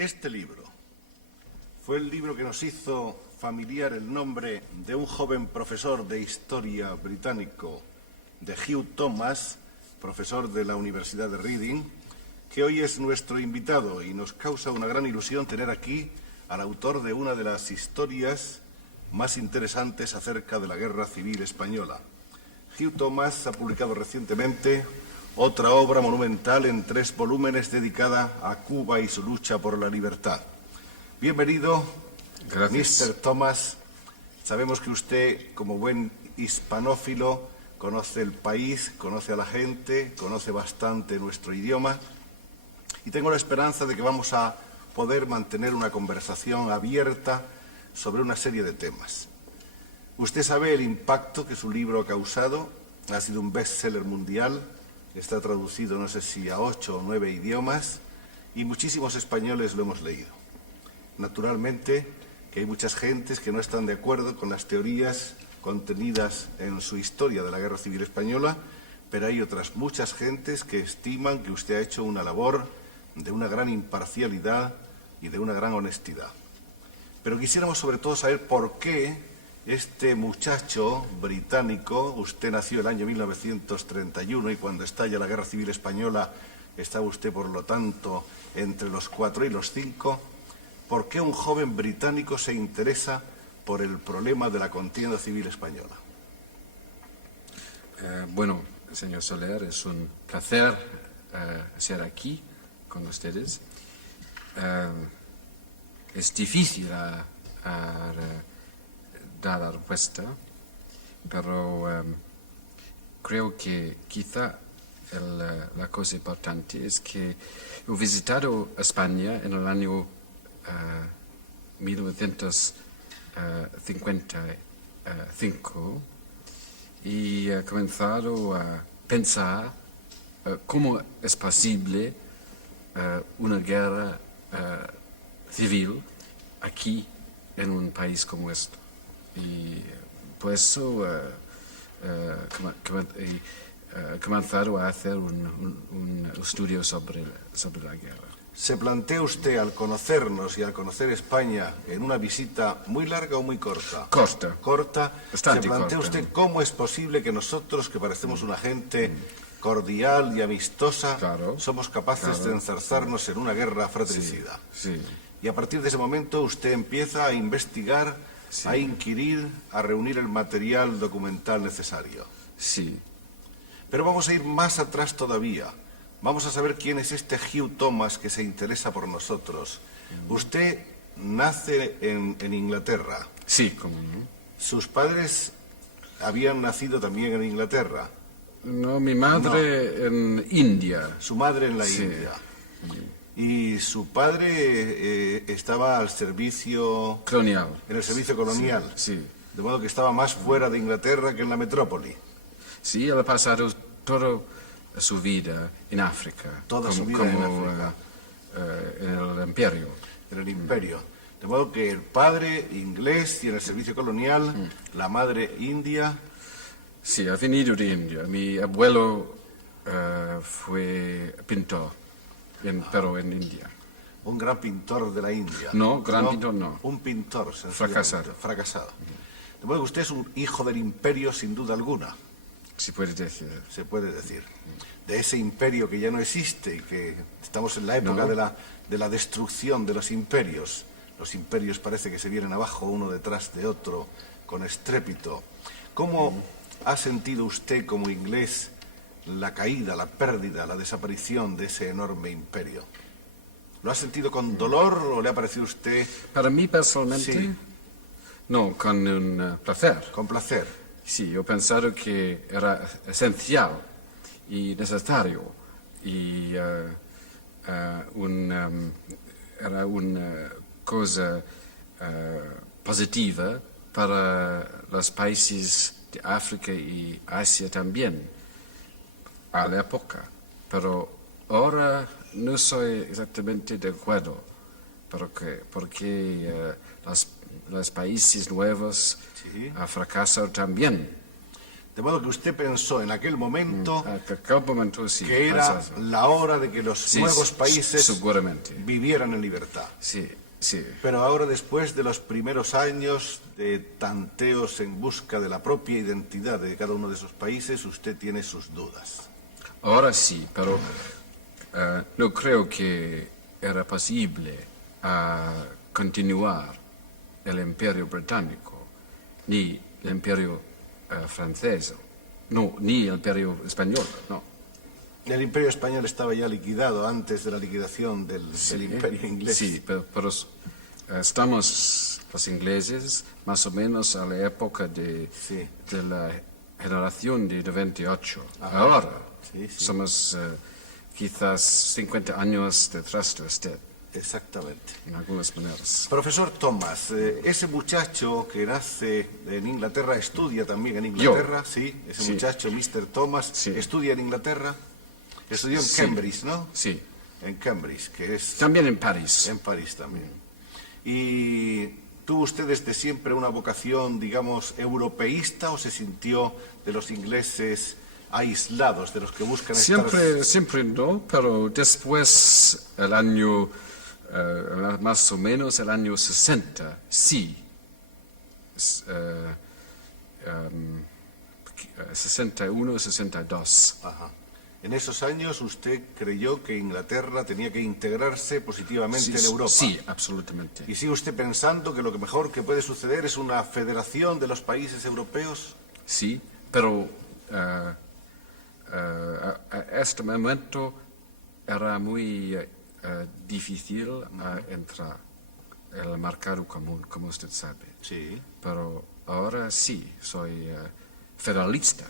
Este libro fue el libro que nos hizo familiar el nombre de un joven profesor de historia británico, de Hugh Thomas, profesor de la Universidad de Reading, que hoy es nuestro invitado y nos causa una gran ilusión tener aquí al autor de una de las historias más interesantes acerca de la Guerra Civil Española. Hugh Thomas ha publicado recientemente otra obra monumental en 3 volúmenes dedicada a Cuba y su lucha por la libertad. Bienvenido, Gracias. Mr. Thomas. Sabemos que usted, como buen hispanófilo, conoce el país, conoce a la gente, conoce bastante nuestro idioma y tengo la esperanza de que vamos a poder mantener una conversación abierta sobre una serie de temas. Usted sabe el impacto que su libro ha causado, ha sido un bestseller mundial, está traducido no sé si a 8 o 9 idiomas y muchísimos españoles lo hemos leído. Naturalmente que hay muchas gentes que no están de acuerdo con las teorías contenidas en su historia de la Guerra Civil Española, pero hay otras muchas gentes que estiman que usted ha hecho una labor de una gran imparcialidad y de una gran honestidad. Pero quisiéramos sobre todo saber por qué este muchacho británico, usted nació el año 1931 y cuando estalla la Guerra Civil Española estaba usted, por lo tanto, entre los 4 y los 5, ¿por qué un joven británico se interesa por el problema de la contienda civil española? Bueno, señor Soler, es un placer ser aquí con ustedes. Es difícil dar la respuesta, pero creo que quizá la cosa importante es que he visitado España en el año 1955 y he comenzado a pensar cómo es posible una guerra civil aquí en un país como este. Y por eso he comenzado a hacer un estudio sobre la guerra. ¿Se plantea usted, al conocernos y al conocer España, en una visita muy larga o muy corta? Corta. Corta. Bastante ¿Se plantea corta. usted cómo es posible que nosotros, que parecemos una gente cordial y amistosa, Claro, somos capaces claro, de enzarzarnos en una guerra fratricida? Sí. Y a partir de ese momento usted empieza a investigar, Sí. a inquirir, a reunir el material documental necesario. Sí. Pero vamos a ir más atrás todavía. Vamos a saber quién es este Hugh Thomas que se interesa por nosotros. Usted nace en Inglaterra. Sí, como no. ¿Sus padres habían nacido también en Inglaterra? No, mi madre en India. Su madre en la Sí. India. Y su padre estaba al servicio... Colonial. En el servicio colonial. Sí. De modo que estaba más fuera de Inglaterra que en la metrópoli. Sí, él ha pasado toda su vida en África. Toda su vida en África. En el imperio. En el imperio. De modo que el padre inglés y en el servicio colonial, la madre india. Sí, ha venido de India. Mi abuelo fue pintor, pero en India. Un gran pintor de la India. No, gran pintor no. Un pintor, sencillamente, Fracasado. fracasado. De modo que usted es un hijo del imperio sin duda alguna, Se puede decir. se puede decir. De ese imperio que ya no existe y que estamos en la época No. de la destrucción de los imperios. Los imperios parece que se vienen abajo uno detrás de otro con estrépito. ¿Cómo ha sentido usted como inglés la caída, la pérdida, la desaparición de ese enorme imperio? ¿Lo ha sentido con dolor o le ha parecido a usted Para mí personalmente, Sí. no, con un placer. con placer? Sí, yo he pensado que era esencial y necesario y era una cosa positiva para los países de África y Asia también a la época. Pero ahora no soy exactamente de acuerdo porque los países nuevos Sí. han fracasado también. De modo que usted pensó en aquel momento Aquel momento sí. que era pensato. la hora de que los Sí, nuevos países seguramente. vivieran en libertad. Sí, sí. Pero ahora, después de los primeros años de tanteos en busca de la propia identidad de cada uno de esos países, usted tiene sus dudas. Ahora sí, pero no creo que era posible continuar el imperio británico, ni el imperio francés, no, ni el imperio español, no. El imperio español estaba ya liquidado antes de la liquidación del imperio inglés. Sí, pero estamos los ingleses más o menos a la época de la generación de 98. Ahora somos quizás 50 años detrás de usted. Exactamente. En algunas maneras. Profesor Thomas, ese muchacho que nace en Inglaterra estudia también en Inglaterra, sí, ese muchacho, Mr. Thomas, estudia en Inglaterra, estudió en Cambridge, ¿no? Sí. En Cambridge, que es... También en París. En París también. ¿Y tuvo usted desde siempre una vocación, digamos, europeísta o se sintió de los ingleses aislados, de los que buscan Siempre no, pero después el año, más o menos el año 60, sí. 61, 62. Ajá. En esos años usted creyó que Inglaterra tenía que integrarse positivamente en Europa. Sí, absolutamente. ¿Y sigue usted pensando que lo que mejor que puede suceder es una federación de los países europeos? Sí, pero a este momento era muy difícil entrar el mercado común, como usted sabe. Sí. Pero ahora sí, soy federalista.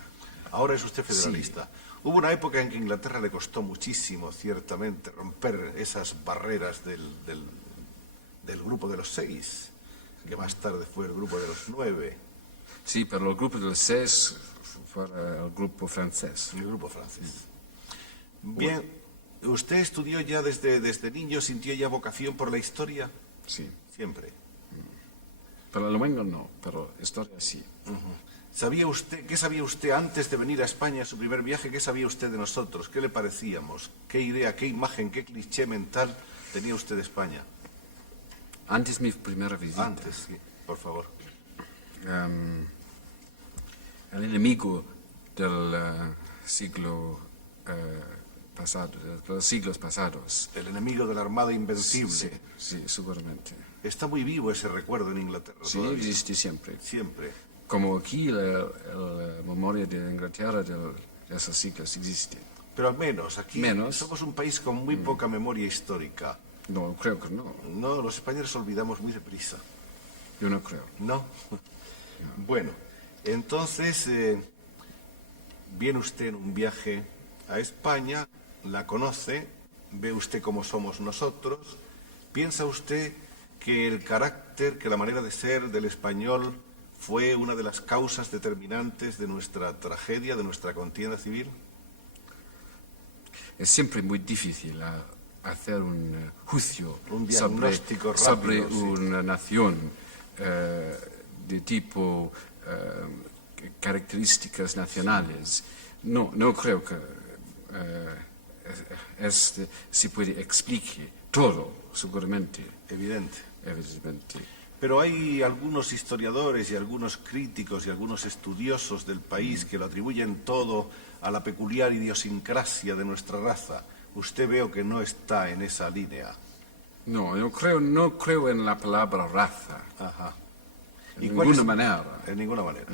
Ahora es usted federalista. Sí. Hubo una época en que a Inglaterra le costó muchísimo, ciertamente, romper esas barreras del grupo de los 6, que más tarde fue el grupo de los 9. Sí, pero el grupo de los 6 fue el grupo francés. El grupo francés. Bien, ¿usted estudió ya desde niño, sintió ya vocación por la historia? Sí. Siempre. Pero el alemán no, pero historia sí. ¿Qué sabía usted antes de venir a España, su primer viaje? ¿Qué sabía usted de nosotros? ¿Qué le parecíamos? ¿Qué idea, qué imagen, qué cliché mental tenía usted de España? Antes mi primera visita. Antes, sí, por favor. El enemigo del siglo pasado, de los siglos pasados. El enemigo de la Armada Invencible. Sí, seguramente. Está muy vivo ese recuerdo en Inglaterra. Sí, todavía existe siempre. Siempre. Como aquí la memoria de Inglaterra de esos siglos existe. Pero al menos aquí somos un país con muy poca memoria histórica. No, creo que no. No, los españoles olvidamos muy deprisa. Yo no creo. ¿No? Bueno, entonces viene usted en un viaje a España, la conoce, ve usted cómo somos nosotros, piensa usted que el carácter, que la manera de ser del español fue una de las causas determinantes de nuestra tragedia, de nuestra contienda civil. Es siempre muy difícil hacer un juicio sobre una nación de tipo características nacionales. No creo que se puede explicar todo, seguramente. Evidentemente. Pero hay algunos historiadores y algunos críticos y algunos estudiosos del país que lo atribuyen todo a la peculiar idiosincrasia de nuestra raza. Usted veo que no está en esa línea. No, no creo en la palabra raza. Ajá. De ninguna manera. En ninguna manera.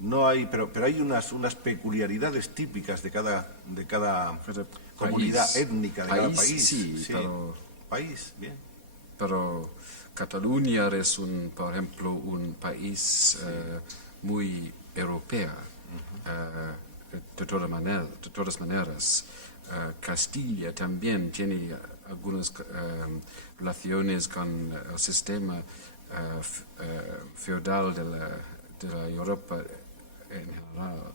No hay, pero hay unas peculiaridades típicas de cada comunidad étnica de cada país. Sí, pero... País, bien. Pero Cataluña es, por ejemplo, un país muy europeo, de todas maneras. Castilla también tiene algunas relaciones con el sistema feudal de la Europa en general.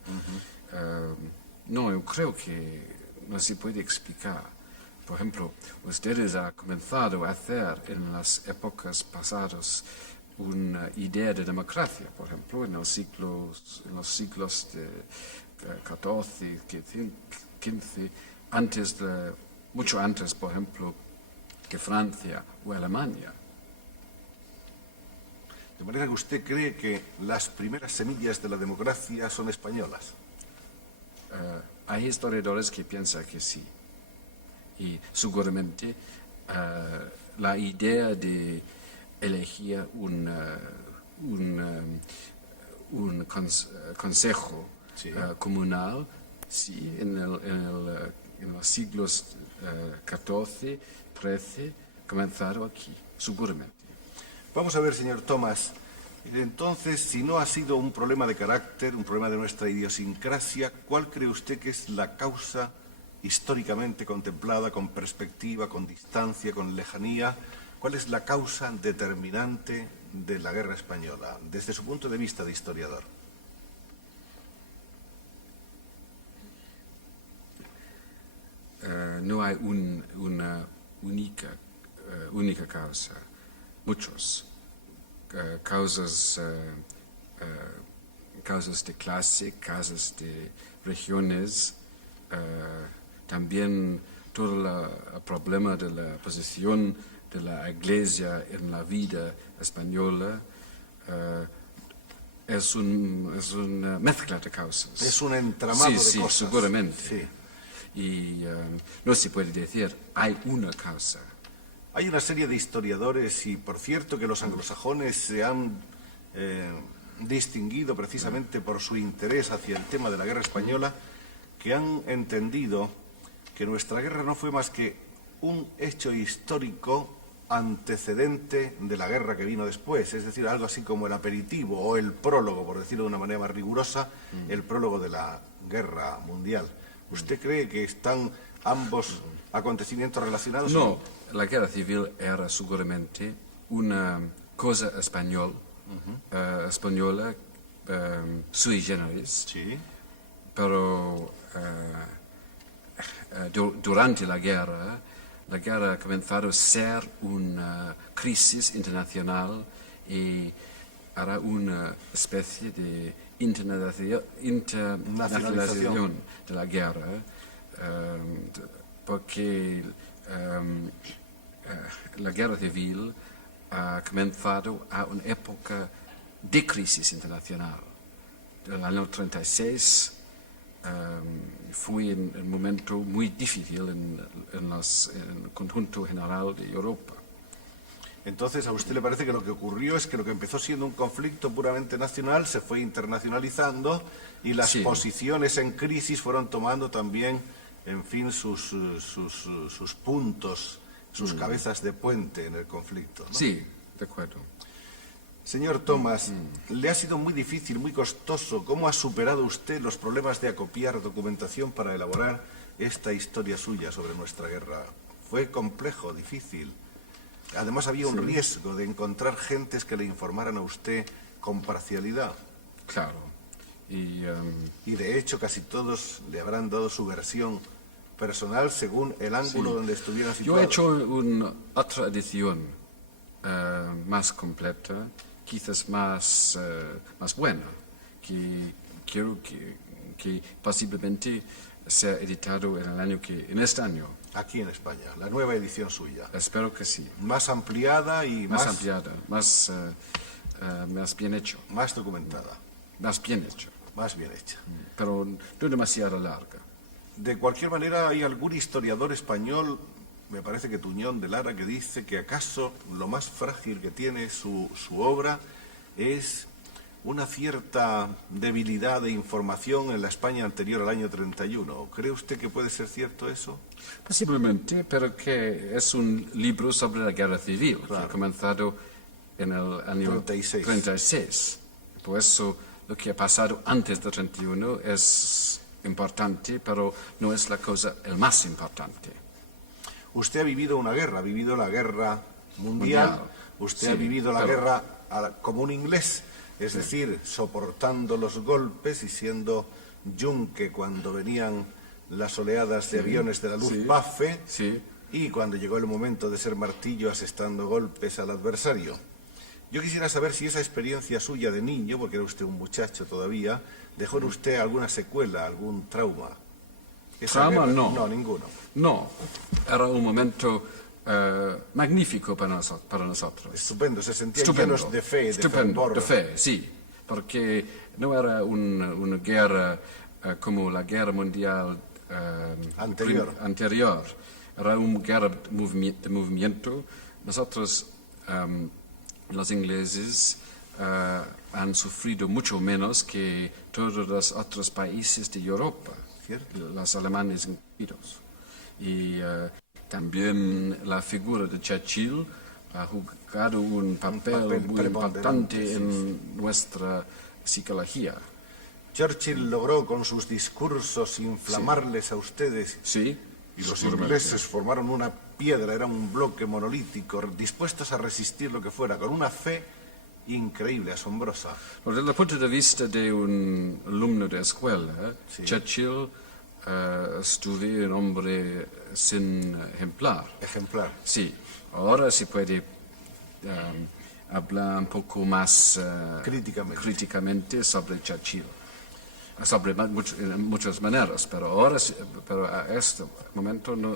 No, yo creo que no se puede explicar. Por ejemplo, ustedes han comenzado a hacer en las épocas pasadas una idea de democracia, por ejemplo, en los siglos de XIV, XV, mucho antes, por ejemplo, que Francia o Alemania. De manera que usted cree que las primeras semillas de la democracia son españolas. Hay historiadores que piensan que sí. Y seguramente la idea de elegir un consejo Sí. comunal, sí, en los siglos XIV, XIII, comenzaron aquí, seguramente. Vamos a ver, señor Thomas, entonces, si no ha sido un problema de carácter, un problema de nuestra idiosincrasia, ¿cuál cree usted que es la causa históricamente contemplada, con perspectiva, con distancia, con lejanía? ¿Cuál es la causa determinante de la guerra española, desde su punto de vista de historiador? No hay una única causa, muchos causas de clase, causas de regiones, también todo el problema de la posición de la Iglesia en la vida española. Es una mezcla de causas. Es un entramado de cosas. Sí, seguramente. Sí. Y no se puede decir, hay una causa. Hay una serie de historiadores, y por cierto que los anglosajones se han distinguido precisamente por su interés hacia el tema de la guerra española, que han entendido que nuestra guerra no fue más que un hecho histórico antecedente de la guerra que vino después, es decir, algo así como el aperitivo o el prólogo, por decirlo de una manera más rigurosa, el prólogo de la guerra mundial. ¿Usted cree que están ambos acontecimientos relacionados? No, la guerra civil era seguramente una cosa española, sui generis, Sí. pero durante la guerra ha comenzado a ser una crisis internacional y era una especie de internacionalización de la guerra, porque la guerra civil ha comenzado a una época de crisis internacional. El año 36 fue un momento muy difícil en el conjunto general de Europa. Entonces, ¿a usted le parece que lo que ocurrió es que lo que empezó siendo un conflicto puramente nacional se fue internacionalizando y las posiciones en crisis fueron tomando también, en fin, sus puntos, sus cabezas de puente en el conflicto, ¿no? Sí, de acuerdo. Señor Thomas, le ha sido muy difícil, muy costoso. ¿Cómo ha superado usted los problemas de acopiar documentación para elaborar esta historia suya sobre nuestra guerra? Fue complejo, difícil. Además había un riesgo de encontrar gentes que le informaran a usted con parcialidad. Claro. Y de hecho casi todos le habrán dado su versión personal según el ángulo donde estuvieran situados. yo he hecho una otra edición más completa, quizás más buena, que quiero que posiblemente sea editado en este año. Aquí en España, la nueva edición suya. Espero que sí. Más ampliada y más ampliada, más bien hecho. Más documentada. Más bien hecho. Más bien hecha. Pero no demasiado larga. De cualquier manera, hay algún historiador español, me parece que Tuñón de Lara, que dice que acaso lo más frágil que tiene su obra es una cierta debilidad de información en la España anterior al año 31. ¿Cree usted que puede ser cierto eso? Posiblemente, pero que es un libro sobre la guerra civil, Claro. que ha comenzado en el año 36. Por eso lo que ha pasado antes del 31 es importante, pero no es la cosa el más importante. Usted ha vivido una guerra, ha vivido la guerra mundial. Usted ha vivido la guerra como un inglés, es decir, soportando los golpes y siendo yunque cuando venían las oleadas de aviones de la Luftwaffe y cuando llegó el momento de ser martillo asestando golpes al adversario. Yo quisiera saber si esa experiencia suya de niño, porque era usted un muchacho todavía, dejó en usted alguna secuela, algún trauma. Trauma no. No, ninguno. No, era un momento magnífico para nosotros. Estupendo, se sentían llenos de fe, de fervor. De fe, sí, porque no era una guerra como la guerra mundial anterior. Era una guerra de movimiento. Nosotros, los ingleses, han sufrido mucho menos que todos los otros países de Europa, ¿Cierto? los alemanes incluidos. Y también la figura de Churchill ha jugado un papel muy importante en nuestra psicología. Churchill logró con sus discursos inflamarles a ustedes. Sí. Y los ingleses formaron una piedra, era un bloque monolítico, dispuestos a resistir lo que fuera, con una fe increíble, asombrosa. Desde el punto de vista de un alumno de escuela, Sí. Churchill estuvo un hombre sin ejemplar. Ejemplar. Sí, ahora se puede hablar un poco más críticamente sobre Churchill. Sobre en muchas maneras, pero ahora, pero a este momento no.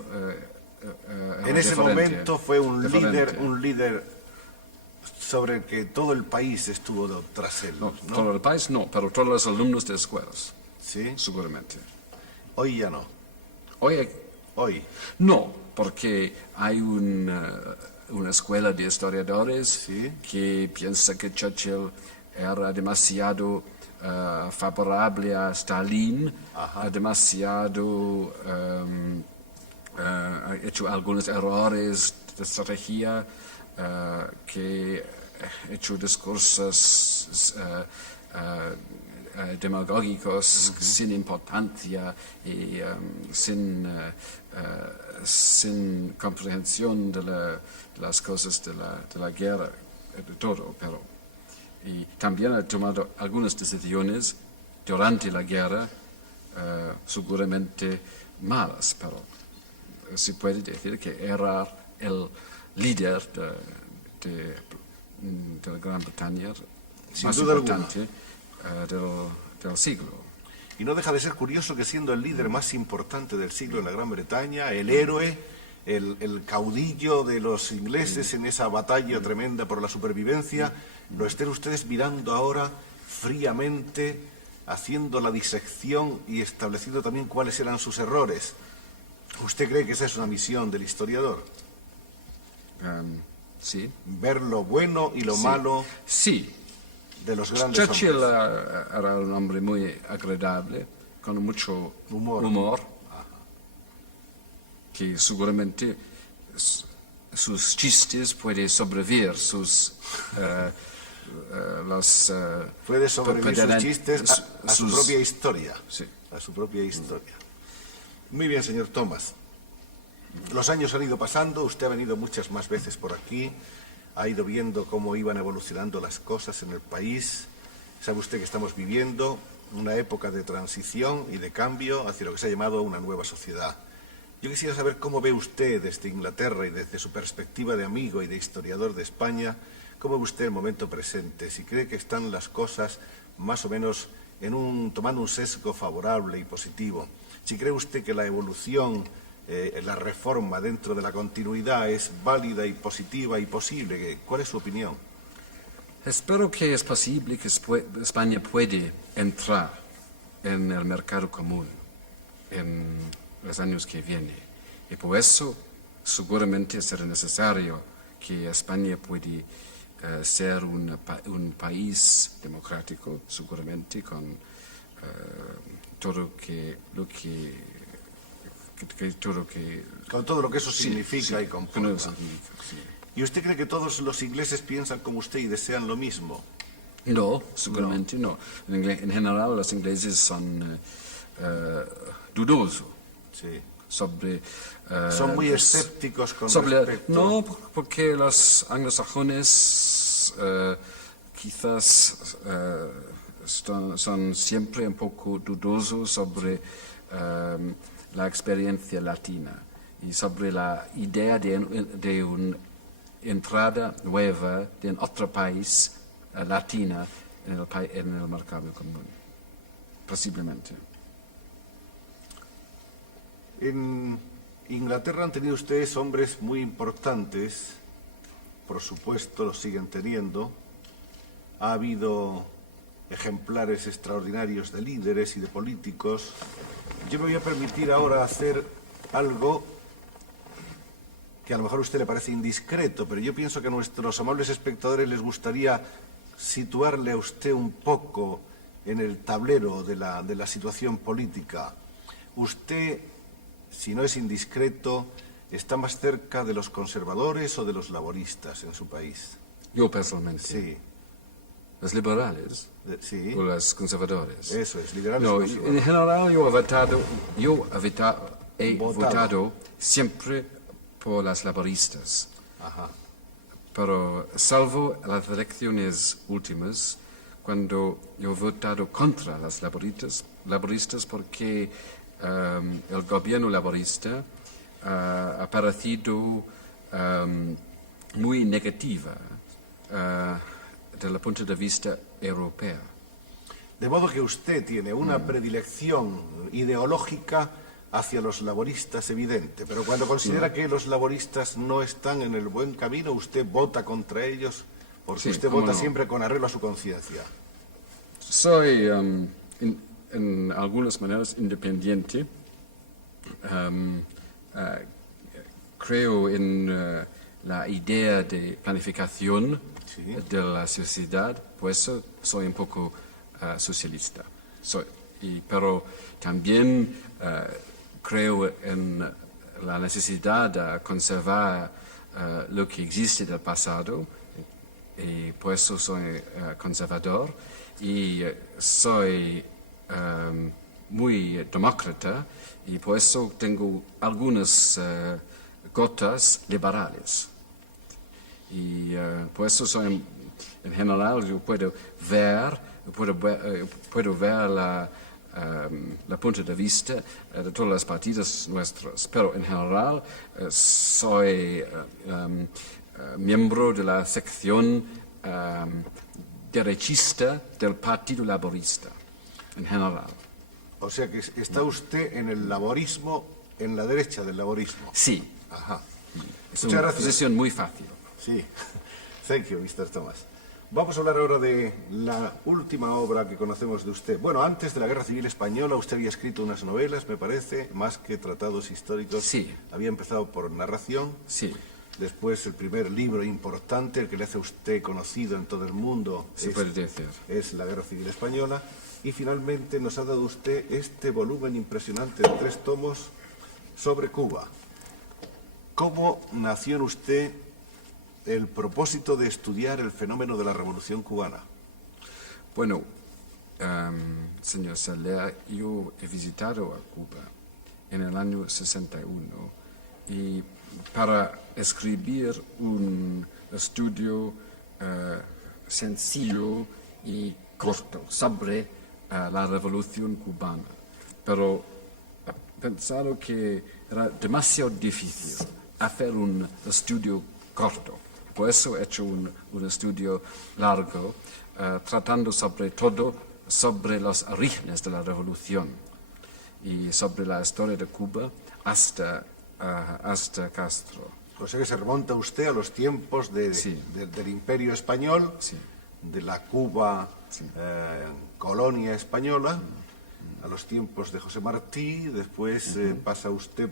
En ese momento fue un líder sobre el que todo el país estuvo tras él. No, ¿no? todo el país no, pero todos los alumnos de escuelas, Sí. seguramente. Hoy ya no. Hoy no, porque hay una escuela de historiadores Sí. que piensa que Churchill era demasiado favorable a Stalin, demasiado ha hecho algunos errores de estrategia, que ha hecho discursos demagógicos sin importancia y sin comprensión de las cosas de la guerra, de todo, pero y también ha tomado algunas decisiones durante la guerra seguramente malas, pero se puede decir que era el líder de Gran Bretaña Sin más duda importante del siglo. Y no deja de ser curioso que siendo el líder más importante del siglo en la Gran Bretaña, el héroe, el caudillo de los ingleses en esa batalla tremenda por la supervivencia, lo estén ustedes mirando ahora fríamente, haciendo la disección y estableciendo también cuáles eran sus errores. ¿Usted cree que esa es una misión del historiador? Sí. Ver lo bueno y lo Sí. malo Sí. de los grandes Churchill hombres. era un hombre muy agradable, con mucho humor, que seguramente sus chistes pueden sobrevivir, Puede sobrevivir sus chistes a su propia historia. Sí. A su propia historia. Muy bien, señor Thomas. Los años han ido pasando, usted ha venido muchas más veces por aquí, ha ido viendo cómo iban evolucionando las cosas en el país. Sabe usted que estamos viviendo una época de transición y de cambio hacia lo que se ha llamado una nueva sociedad. Yo quisiera saber cómo ve usted desde Inglaterra y desde su perspectiva de amigo y de historiador de España, cómo ve usted el momento presente, si cree que están las cosas más o menos tomando un sesgo favorable y positivo, si cree usted que la evolución, la reforma dentro de la continuidad es válida y positiva y posible. ¿Cuál es su opinión? Espero que es posible que España puede entrar en el mercado común en los años que vienen. Y por eso seguramente será necesario que España puede ser un país democrático, seguramente con todo Con todo lo que eso significa sí, y comporta. Sí. ¿Y usted cree que todos los ingleses piensan como usted y desean lo mismo? No, seguramente no. En general, los ingleses son dudosos Sí. sobre... Son muy escépticos con respecto... No, porque los anglosajones quizás son siempre un poco dudosos sobre la experiencia latina y sobre la idea de un entrada nueva de otro país latina en el mercado común, posiblemente. En Inglaterra han tenido ustedes hombres muy importantes, por supuesto los siguen teniendo. Ha habido ejemplares extraordinarios de líderes y de políticos. Yo me voy a permitir ahora hacer algo que a lo mejor a usted le parece indiscreto, pero yo pienso que a nuestros amables espectadores les gustaría situarle a usted un poco en el tablero de la situación política. Usted, si no es indiscreto, ¿está más cerca de los conservadores o de los laboristas en su país? Yo personalmente. Sí. ¿Los liberales? Sí. ¿O los conservadores? Eso es, liberales No, y conservadores. en general he votado siempre por las laboristas. Ajá. Pero salvo las elecciones últimas, cuando yo he votado contra las laboristas porque el gobierno laborista ha parecido muy negativa desde el punto de vista europeo. De modo que usted tiene una predilección ideológica hacia los laboristas evidente, pero cuando considera que los laboristas no están en el buen camino, usted vota contra ellos porque Sí, usted cómo vota no. siempre con arreglo a su conciencia. Soy, en algunas maneras, independiente. Creo en la idea de planificación Sí. de la sociedad, por eso soy un poco socialista. Pero también creo en la necesidad de conservar lo que existe del pasado, y por eso soy conservador, y soy muy demócrata, y por eso tengo algunas gotas liberales. Y por eso soy, en general, yo puedo ver la punto de vista de todos los partidos nuestros, pero en general soy miembro de la sección derechista del Partido Laborista, en general. O sea que está usted en el laborismo, en la derecha del laborismo. Sí, Ajá. es Muchas una gracias. posición muy fácil. Sí. Thank you, Mr. Thomas. Vamos a hablar ahora de la última obra que conocemos de usted. Bueno, antes de la Guerra Civil Española usted había escrito unas novelas, me parece, más que tratados históricos. Sí. Había empezado por narración. Sí, Después el primer libro importante, el que le hace a usted conocido en todo el mundo, se puede decir. es La Guerra Civil Española. Y finalmente nos ha dado usted este volumen impresionante de 3 tomos sobre Cuba. ¿Cómo nació en usted el propósito de estudiar el fenómeno de la Revolución Cubana? Bueno, señor Soler, yo he visitado a Cuba en el año 61 y para escribir un estudio sencillo y corto sobre la Revolución Cubana, pero he pensado que era demasiado difícil hacer un estudio corto. Por eso he hecho un estudio largo, tratando sobre todo sobre los orígenes de la revolución y sobre la historia de Cuba hasta Castro. O sea que se remonta usted a los tiempos Sí. del Imperio Español, Sí. de la Cuba Sí. colonia española, a los tiempos de José Martí, después pasa usted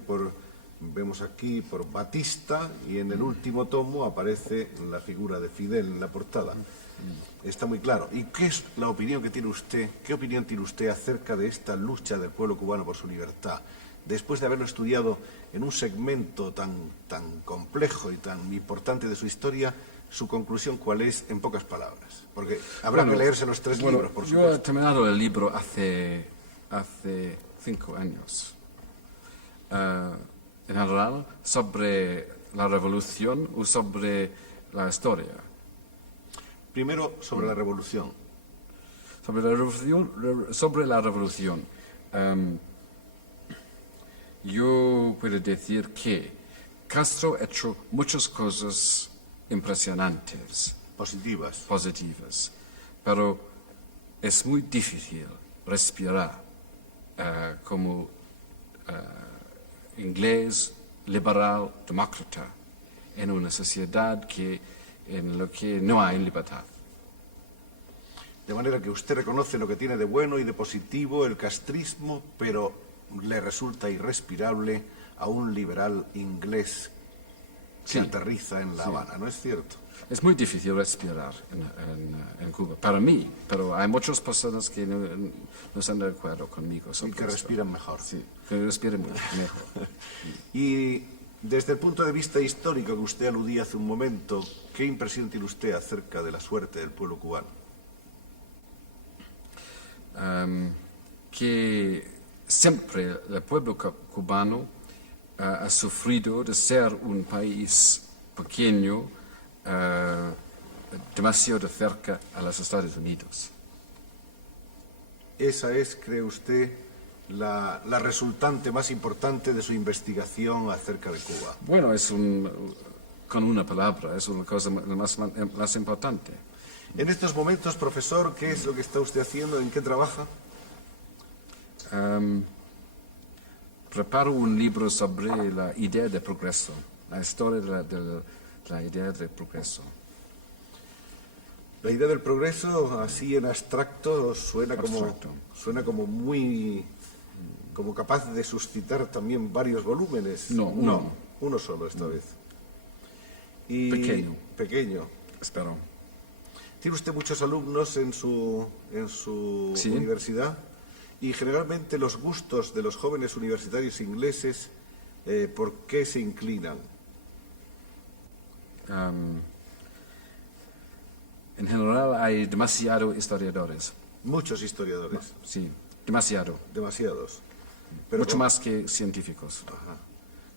vemos aquí, por Batista, y en el último tomo aparece la figura de Fidel en la portada. Está muy claro. ¿Y qué es la opinión que tiene usted, qué opinión tiene usted acerca de esta lucha del pueblo cubano por su libertad? Después de haberlo estudiado en un segmento tan complejo y tan importante de su historia, su conclusión, ¿cuál es en pocas palabras? Porque habrá que leerse los 3 libros, por Yo he supuesto. terminado el libro hace 5 años. En general, sobre la revolución o sobre la historia. Primero, sobre la revolución. Sobre la revolución. Yo puedo decir que Castro ha hecho muchas cosas impresionantes, positivas. positivas, pero es muy difícil respirar como inglés, liberal, demócrata, en una sociedad en la que no hay libertad. De manera que usted reconoce lo que tiene de bueno y de positivo el castrismo, pero le resulta irrespirable a un liberal inglés que Sí. aterriza en La Habana, ¿no es cierto? Es muy difícil respirar en Cuba, para mí, pero hay muchas personas que no están de acuerdo conmigo Y sobre que esto. respiran mejor. Sí, que respiren mejor. Y desde el punto de vista histórico que usted aludía hace un momento, ¿qué impresión tiene usted acerca de la suerte del pueblo cubano? Que siempre el pueblo cubano ha sufrido de ser un país pequeño, demasiado cerca a los Estados Unidos. Esa es, cree usted, la resultante más importante de su investigación acerca de Cuba. Bueno, con una palabra, es una cosa más importante. En estos momentos, profesor, ¿qué es lo que está usted haciendo? ¿En qué trabaja? Preparo un libro sobre la idea de progreso, la historia de la idea de progreso. La idea del progreso, así en abstracto, suena Abstracto. como muy, como capaz de suscitar también varios volúmenes. No, uno solo esta vez. Y Pequeño. Pequeño. Espero. ¿Tiene usted muchos alumnos en su Sí. universidad? Y generalmente los gustos de los jóvenes universitarios ingleses, ¿por qué se inclinan? En general hay demasiados historiadores. Muchos historiadores, Sí, demasiado. demasiados. Pero Mucho más que científicos.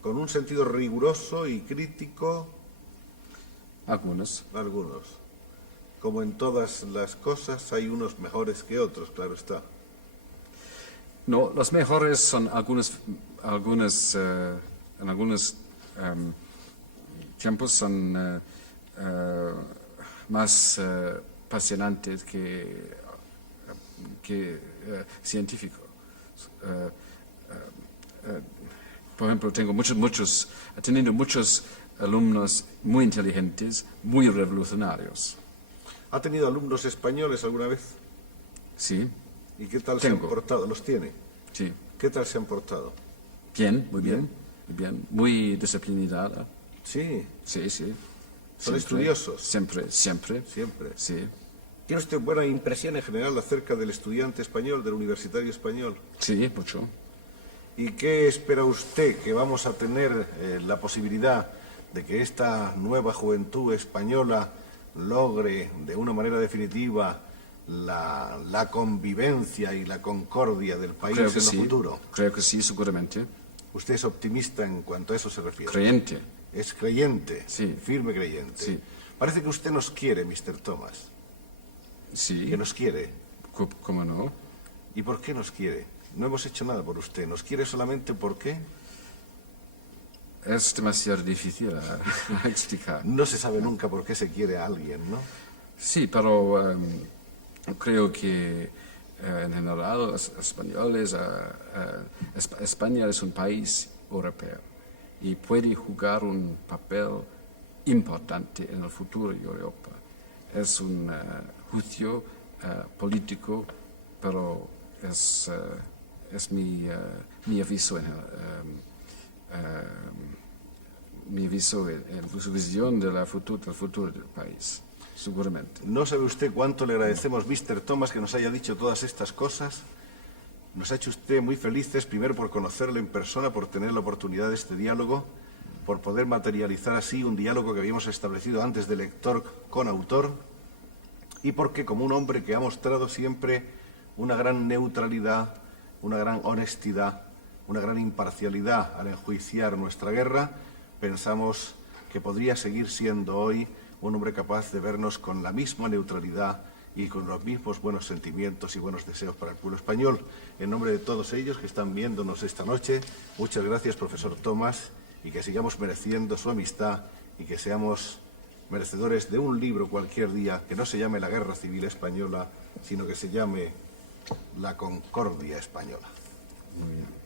con un sentido riguroso y crítico, Algunos. algunos. Como en todas las cosas, hay unos mejores que otros, claro está. No, los mejores son en algunos tiempos son más apasionantes que científicos. Por ejemplo, he tenido muchos alumnos muy inteligentes, muy revolucionarios. ¿Ha tenido alumnos españoles alguna vez? Sí, ¿Y qué tal se han Tengo. portado? ¿Los tiene? sí. ¿Qué tal se han portado? Bien, muy bien, muy bien. Muy disciplinada. Sí, Sí, sí. son estudiosos. Siempre. Siempre. Sí. ¿Tiene usted buena impresión en general acerca del estudiante español, del universitario español? Sí, mucho. ¿Y qué espera usted que vamos a tener la posibilidad de que esta nueva juventud española logre de una manera definitiva la convivencia y la concordia del país Creo en que lo sí. futuro? Creo que sí, seguramente. ¿Usted es optimista en cuanto a eso se refiere? Creyente. Es creyente, Sí. firme creyente. Sí. Parece que usted nos quiere, Mr. Thomas, Sí. que nos quiere. ¿Cómo no? ¿Y por qué nos quiere? No hemos hecho nada por usted. ¿Nos quiere solamente por qué? Es demasiado difícil a explicar. No se sabe nunca por qué se quiere a alguien, ¿no? Sí, pero creo que en general los españoles, España es un país europeo y puede jugar un papel importante en el futuro de Europa. Es un juicio político, pero es mi aviso mi aviso en su visión del futuro del país, seguramente. ¿No sabe usted cuánto le agradecemos, Mr. Thomas, que nos haya dicho todas estas cosas? Nos ha hecho usted muy felices, primero por conocerlo en persona, por tener la oportunidad de este diálogo, por poder materializar así un diálogo que habíamos establecido antes de lector con autor, y porque como un hombre que ha mostrado siempre una gran neutralidad, una gran honestidad, una gran imparcialidad al enjuiciar nuestra guerra, pensamos que podría seguir siendo hoy un hombre capaz de vernos con la misma neutralidad y con los mismos buenos sentimientos y buenos deseos para el pueblo español. En nombre de todos ellos que están viéndonos esta noche, muchas gracias, profesor Thomas, y que sigamos mereciendo su amistad y que seamos merecedores de un libro cualquier día que no se llame La Guerra Civil Española, sino que se llame La Concordia Española. Muy bien.